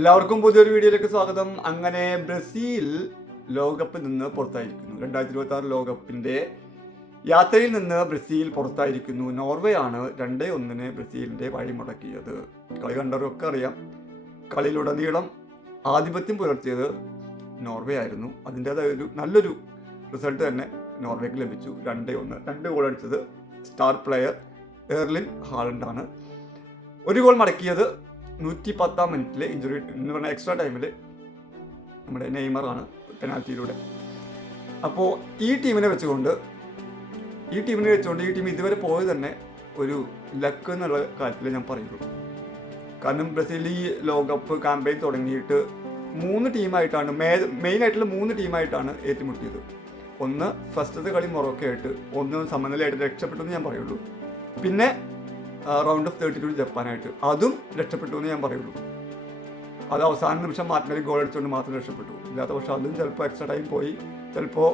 എല്ലാവർക്കും പുതിയൊരു വീഡിയോയിലേക്ക് സ്വാഗതം. അങ്ങനെ ബ്രസീൽ ലോകകപ്പിൽ നിന്ന് പുറത്തായിരിക്കുന്നു. 2026 ലോകകപ്പിന്റെ യാത്രയിൽ നിന്ന് ബ്രസീൽ പുറത്തായിരിക്കുന്നു. നോർവേ ആണ് 2-1 ബ്രസീലിന്റെ വഴിമുടക്കിയത്. കളി കണ്ടവരൊക്കെ അറിയാം, കളിയിലുടനീളം ആധിപത്യം പുലർത്തിയത് നോർവേ ആയിരുന്നു. അതിൻ്റെതായ നല്ലൊരു റിസൾട്ട് തന്നെ നോർവേക്ക് ലഭിച്ചു. 2-1 2 ഗോൾ അടിച്ചത് സ്റ്റാർ പ്ലെയർ എർലിംഗ് ഹാലൻഡാണ്. ഒരു ഗോൾ മടക്കിയത് 110 മിനിറ്റിൽ ഇഞ്ചുറി എന്ന് പറഞ്ഞാൽ എക്സ്ട്രാ ടൈമിൽ നമ്മുടെ നെയ്മറാണ് പെനാൽറ്റിയിലൂടെ. അപ്പോൾ ഈ ടീമിനെ വെച്ചുകൊണ്ട് ഈ ടീം ഇതുവരെ പോയത് തന്നെ ഒരു ലക്ക് എന്നുള്ള കാര്യത്തിൽ ഞാൻ പറയുള്ളൂ. കാരണം ബ്രസീൽ ഈ ലോകകപ്പ് ക്യാമ്പയിൻ തുടങ്ങിയിട്ട് 3 ടീമായിട്ടാണ് മെയിനായിട്ടുള്ള 3 ടീമായിട്ടാണ് ഏറ്റുമുട്ടിയത്. ഒന്ന് ഫസ്റ്റത്തെ കളി മൊറോക്കോ ആയിട്ട്, ഒന്ന് സമനിലയായിട്ട് രക്ഷപ്പെട്ടു എന്ന് ഞാൻ പറയുള്ളൂ. പിന്നെ റൗണ്ട് ഓഫ് 32 ജപ്പാനായിട്ട്, അതും രക്ഷപ്പെട്ടു എന്ന് ഞാൻ പറയുള്ളൂ. അത് അവസാന നിമിഷം മാറ്റിനൊരു ഗോൾ അടിച്ചുകൊണ്ട് മാത്രം രക്ഷപ്പെട്ടു. ഇല്ലാത്ത പക്ഷെ അതും ചിലപ്പോൾ എക്സ്ട്രാ ടൈം പോയി, ചിലപ്പോൾ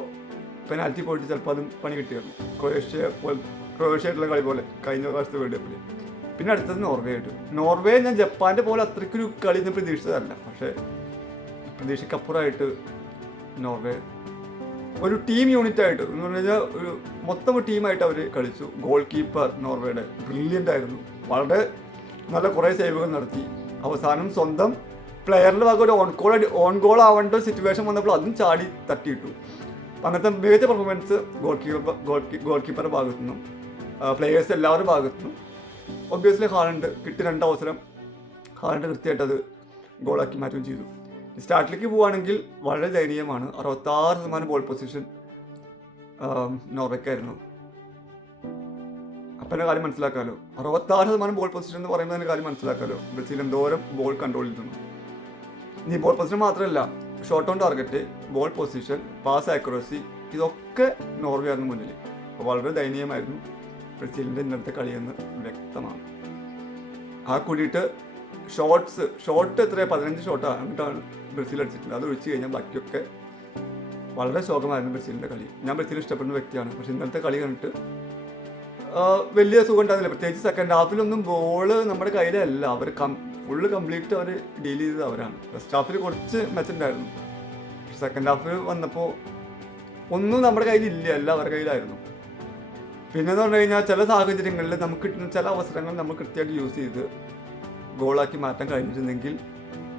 പെനാൽറ്റി പോയിട്ട് ചിലപ്പോൾ അതും പണി കിട്ടിയായിരുന്നു. ക്രൊയേഷ്യയായിട്ടുള്ള കളി പോലെ കഴിഞ്ഞ പ്രാവശ്യത്തെ വേൾഡ് കപ്പിൽ. പിന്നെ അടുത്തത് നോർവേ ഞാൻ ജപ്പാൻ്റെ പോലെ അത്രയ്ക്കൊരു കളി ഞാൻ പ്രതീക്ഷിച്ചതല്ല. പക്ഷേ പ്രതീക്ഷയ്ക്കപ്പുറമായിട്ട് നോർവേ ഒരു ടീം യൂണിറ്റ് ആയിട്ട് എന്ന് പറഞ്ഞു കഴിഞ്ഞാൽ ഒരു മൊത്തം ടീമായിട്ട് അവർ കളിച്ചു. ഗോൾ കീപ്പർ നോർവേയുടെ ബ്രില്യൻ്റ് ആയിരുന്നു. വളരെ നല്ല കുറേ സേവുകൾ നടത്തി. അവസാനം സ്വന്തം പ്ലെയറിൻ്റെ ഭാഗം ഒരു ഓൺ ഗോൾ ആവേണ്ട സിറ്റുവേഷൻ വന്നപ്പോൾ അതും ചാടി തട്ടിയിട്ടു. അങ്ങനത്തെ മികച്ച പെർഫോമൻസ് ഗോൾ കീപ്പറുടെ ഭാഗത്തു നിന്നും പ്ലെയേഴ്സ് എല്ലാവരുടെ ഭാഗത്തു നിന്നും. ഒബ്വിയസ്ലി ഹാലൻഡ് കിട്ടി 2 അവസരം ഹാലൻഡ് കൃത്യമായിട്ട് അത് ഗോളാക്കി മാറ്റുകയും ചെയ്തു. സ്റ്റാർട്ടിലേക്ക് പോവുകയാണെങ്കിൽ വളരെ ദയനീയമാണ്. 66% ബോൾ പൊസിഷൻ നോർവേക്കായിരുന്നു. അപ്പം കാര്യം മനസ്സിലാക്കാമല്ലോ, 66% ബോൾ പൊസിഷൻ എന്ന് പറയുമ്പോൾ അതിൻ്റെ കാര്യം മനസ്സിലാക്കാമല്ലോ ബ്രസീൽ എന്തോരം ബോൾ കൺട്രോൾ ചെയ്തിരുന്നു. ഇനി ബോൾ പൊസിഷൻ മാത്രമല്ല, shot on target, ball position, pass accuracy, ഇതൊക്കെ നോർവേ ആയിരുന്നു മുന്നിൽ. അപ്പോൾ വളരെ ദയനീയമായിരുന്നു ബ്രസീലിൻ്റെ ഇന്നത്തെ കളിയെന്ന് വ്യക്തമാണ്. ആ കൂടിയിട്ട് ഷോട്ട് എത്ര 15 ഷോട്ടാണ് എന്നിട്ടാണ് ബ്രസീൽ അടിച്ചിട്ടുള്ളത്. അത് ഒഴിച്ച് കഴിഞ്ഞാൽ ബാക്കിയൊക്കെ വളരെ ശോകമായിരുന്നു ബ്രസീലിൻ്റെ കളി. ഞാൻ ബ്രസീൽ ഇഷ്ടപ്പെടുന്ന വ്യക്തിയാണ്. പക്ഷെ ഇന്നത്തെ കളി കണ്ടിട്ട് വലിയ സുഖം ഉണ്ടാകുന്നില്ല. പ്രത്യേകിച്ച് സെക്കൻഡ് ഹാഫിലൊന്നും ബോള് നമ്മുടെ കയ്യിലല്ല. അവർ ഫുള്ള് കംപ്ലീറ്റ് അവർ ഡീൽ ചെയ്തത് അവരാണ്. ഫസ്റ്റ് ഹാഫിൽ കുറച്ച് മെച്ചുണ്ടായിരുന്നു. പക്ഷെ സെക്കൻഡ് ഹാഫിൽ വന്നപ്പോൾ ഒന്നും നമ്മുടെ കയ്യിലില്ല, എല്ലാം അവരുടെ കയ്യിലായിരുന്നു. പിന്നെന്ന് പറഞ്ഞു കഴിഞ്ഞാൽ ചില സാഹചര്യങ്ങളിൽ നമുക്ക് കിട്ടുന്ന ചില അവസരങ്ങൾ നമ്മൾ കൃത്യമായിട്ട് യൂസ് ചെയ്ത് ഗോളാക്കി മാറ്റാൻ കഴിഞ്ഞിരുന്നെങ്കിൽ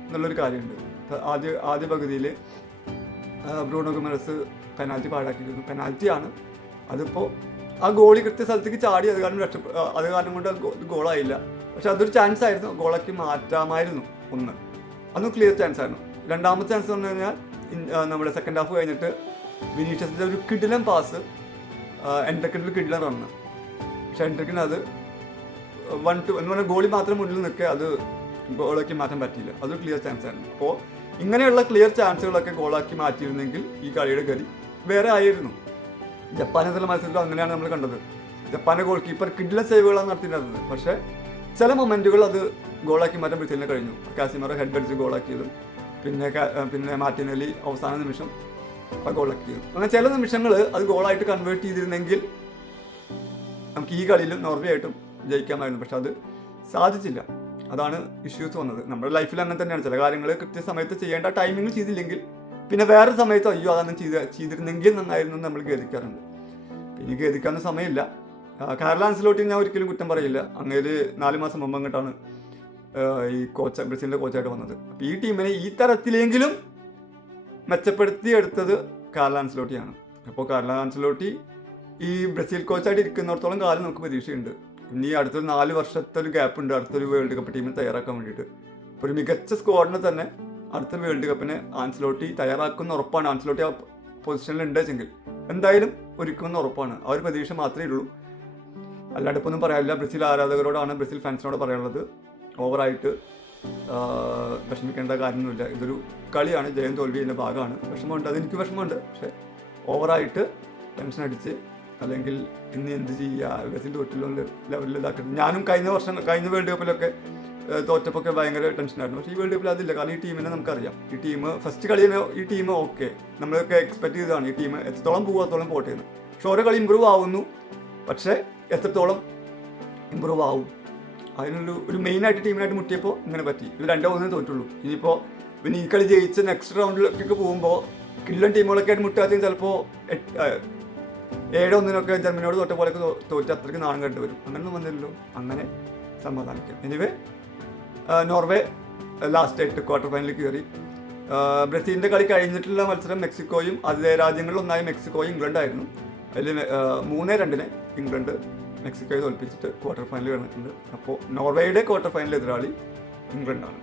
എന്നുള്ളൊരു കാര്യമുണ്ട്. ആദ്യ പകുതിയിൽ ബ്രൂണോ ഗിമറസ് പെനാൽറ്റി പാഴാക്കിയിരുന്നു. പെനാൽറ്റിയാണ്, അതിപ്പോൾ ആ ഗോളി കൃത്യ സ്ഥലത്തേക്ക് ചാടി അത് കാരണം കൊണ്ട് ഗോളായില്ല. പക്ഷെ അതൊരു ചാൻസ് ആയിരുന്നു, ഗോളാക്കി മാറ്റാമായിരുന്നു. അതും ക്ലിയർ ചാൻസ് ആയിരുന്നു. രണ്ടാമത്തെ ചാൻസ് എന്ന് പറഞ്ഞു കഴിഞ്ഞാൽ നമ്മുടെ സെക്കൻഡ് ഹാഫ് കഴിഞ്ഞിട്ട് വിനീഷ്യസിൻ്റെ ഒരു കിടിലൻ പാസ് എൻട്രിക്കിൻ്റെ ഒരു കിടിലൻ റണ്ണ്. പക്ഷെ എൻട്രിക്കിന് അത് 1-2 എന്ന് പറഞ്ഞാൽ ഗോളി മാത്രം മുന്നിൽ നിൽക്കുക, അത് ഗോളാക്കി മാറ്റാൻ പറ്റിയില്ല. അതൊരു ക്ലിയർ ചാൻസ് ആയിരുന്നു. അപ്പോൾ ഇങ്ങനെയുള്ള ക്ലിയർ ചാൻസുകളൊക്കെ ഗോളാക്കി മാറ്റിയിരുന്നെങ്കിൽ ഈ കളിയുടെ ഗതി വേറെ ആയിരുന്നു. ജപ്പാനെന്നുള്ള മത്സരത്തിൽ അങ്ങനെയാണ് നമ്മൾ കണ്ടത്. ജപ്പാന്റെ ഗോൾ കീപ്പർ കിഡിലെ സേവുകളാണ് നടത്തിയിരുന്നത്. പക്ഷേ ചില മൊമെന്റുകൾ അത് ഗോളാക്കി മാറ്റാൻ ബ്രസീലിന് കഴിഞ്ഞു. കാസിമറോ ഹെഡ് അടിച്ച് ഗോളാക്കിയതും പിന്നെ മാർട്ടിനെല്ലി അവസാന നിമിഷം ഗോളാക്കിയതും, അങ്ങനെ ചില നിമിഷങ്ങൾ അത് ഗോളായിട്ട് കൺവേർട്ട് ചെയ്തിരുന്നെങ്കിൽ നമുക്ക് ഈ കളിയിലും നോർവേ ആയിട്ടും ജയിക്കാമായിരുന്നു. പക്ഷെ അത് സാധിച്ചില്ല. അതാണ് ഇഷ്യൂസ് വന്നത്. നമ്മുടെ ലൈഫിൽ അങ്ങനെ തന്നെയാണ്. ചില കാര്യങ്ങൾ കൃത്യസമയത്ത് ചെയ്യേണ്ട ടൈമിങ് ചെയ്തില്ലെങ്കിൽ പിന്നെ വേറെ സമയത്ത് അയ്യോ അതൊന്നും ചെയ്തിരുന്നെങ്കിൽ നന്നായിരുന്നു നമ്മൾ ഖേദിക്കാറുണ്ട്. പിന്നെ ഖേദിക്കാവുന്ന സമയമില്ല. കാർലോ ആൻസലോട്ടി ഞാൻ ഒരിക്കലും കുറ്റം പറയില്ല. അങ്ങേര് 4 മാസം മുമ്പ് അങ്ങോട്ടാണ് ഈ ബ്രസീലിൻ്റെ കോച്ചായിട്ട് വന്നത്. അപ്പോൾ ഈ ടീമിനെ ഈ തരത്തിലെങ്കിലും മെച്ചപ്പെടുത്തിയെടുത്തത് കാർലോ ആൻസലോട്ടിയാണ്. അപ്പോൾ കാർലോ ആൻസലോട്ടി ഈ ബ്രസീൽ കോച്ചായിട്ട് ഇരിക്കുന്നിടത്തോളം കാലം നമുക്ക് പ്രതീക്ഷയുണ്ട്. ഇനി അടുത്തൊരു 4 വർഷത്തെ ഒരു ഗ്യാപ്പ് ഉണ്ട് അടുത്തൊരു വേൾഡ് കപ്പ് ടീമിനെ തയ്യാറാക്കാൻ വേണ്ടിയിട്ട്. ഒരു മികച്ച സ്ക്വാഡിനെ തന്നെ അടുത്ത വേൾഡ് കപ്പിന് ആൻസലോട്ടി തയ്യാറാക്കുന്ന ഉറപ്പാണ്. ആൻസലോട്ടി ആ പൊസിഷനിൽ ഉണ്ടെങ്കിൽ എന്തായാലും ഒരുക്കുമെന്ന് ഉറപ്പാണ്. ആ ഒരു പ്രതീക്ഷ മാത്രമേ ഉള്ളൂ. അല്ലാണ്ട് ഇപ്പോൾ ഒന്നും പറയാനില്ല. ബ്രസീൽ ആരാധകരോടാണ്, ബ്രസീൽ ഫാൻസിനോട് പറയാനുള്ളത്, ഓവറായിട്ട് വിഷമിക്കേണ്ട കാര്യമൊന്നുമില്ല. ഇതൊരു കളിയാണ്, ജയം തോൽവി ഇതിൻ്റെ ഭാഗമാണ്. വിഷമമുണ്ട്, അതെനിക്ക് വിഷമമുണ്ട്. പക്ഷേ ഓവറായിട്ട് ടെൻഷൻ അടിച്ച് അല്ലെങ്കിൽ ഇന്ന് എന്ത് ചെയ്യുക, ബ്രസീൽ തോറ്റിലുള്ള ലെവലിൽ ഇതാക്കുന്നത്. ഞാനും കഴിഞ്ഞ വേൾഡ് കപ്പിലൊക്കെ തോറ്റപ്പൊക്കെ ഭയങ്കര ടെൻഷനായിരുന്നു. പക്ഷേ ഈ വേൾഡ് കപ്പിൽ അതില്ല. കാരണം ഈ ടീമിനെ നമുക്കറിയാം. ഈ ടീം ഫസ്റ്റ് കളിയെ ഈ ടീം ഓക്കെ നമ്മളൊക്കെ എക്സ്പെക്ട് ചെയ്തതാണ്. ഈ ടീം എത്രത്തോളം പോകാത്തോളം പോട്ടെ എന്ന്. പക്ഷെ ഓരോ കളി ഇമ്പ്രൂവ് ആവുന്നു. പക്ഷേ എത്രത്തോളം ഇമ്പ്രൂവ് ആവും ഒരു മെയിനായിട്ട് ടീമിനായിട്ട് മുട്ടിയപ്പോൾ ഇങ്ങനെ പറ്റി. ഇത് 2-1 തോറ്റുള്ളൂ. ഇനിയിപ്പോൾ പിന്നെ ഈ കളി ജയിച്ച് നെക്സ്റ്റ് റൗണ്ടിലേക്കൊക്കെ പോകുമ്പോൾ കില്ലൻ ടീമുകളൊക്കെ ആയിട്ട് മുട്ടാத்தைയും ചിലപ്പോൾ 7-1 ജർമ്മനിയോട് തോറ്റ പോലെയൊക്കെ തോറ്റ് അത്രയ്ക്ക് നാണം കണ്ടു വരും. അങ്ങനെയൊന്നും വന്നില്ലല്ലോ. അങ്ങനെ സമാധാനിക്കും. എനിവേ നോർവേ ലാസ്റ്റ് ആയിട്ട് ക്വാർട്ടർ ഫൈനലിൽ കയറി. ബ്രസീലിൻ്റെ കളി കഴിഞ്ഞിട്ടുള്ള മത്സരം മെക്സിക്കോയും അതേ രാജ്യങ്ങളിലൊന്നായി മെക്സിക്കോയും ഇംഗ്ലണ്ടായിരുന്നു. അതിൽ 3-2 ഇംഗ്ലണ്ട് മെക്സിക്കോയെ തോൽപ്പിച്ചിട്ട് ക്വാർട്ടർ ഫൈനലിൽ കടന്നിട്ടുണ്ട്. അപ്പോൾ നോർവേയുടെ ക്വാർട്ടർ ഫൈനൽ എതിരാളി ഇംഗ്ലണ്ടാണ്.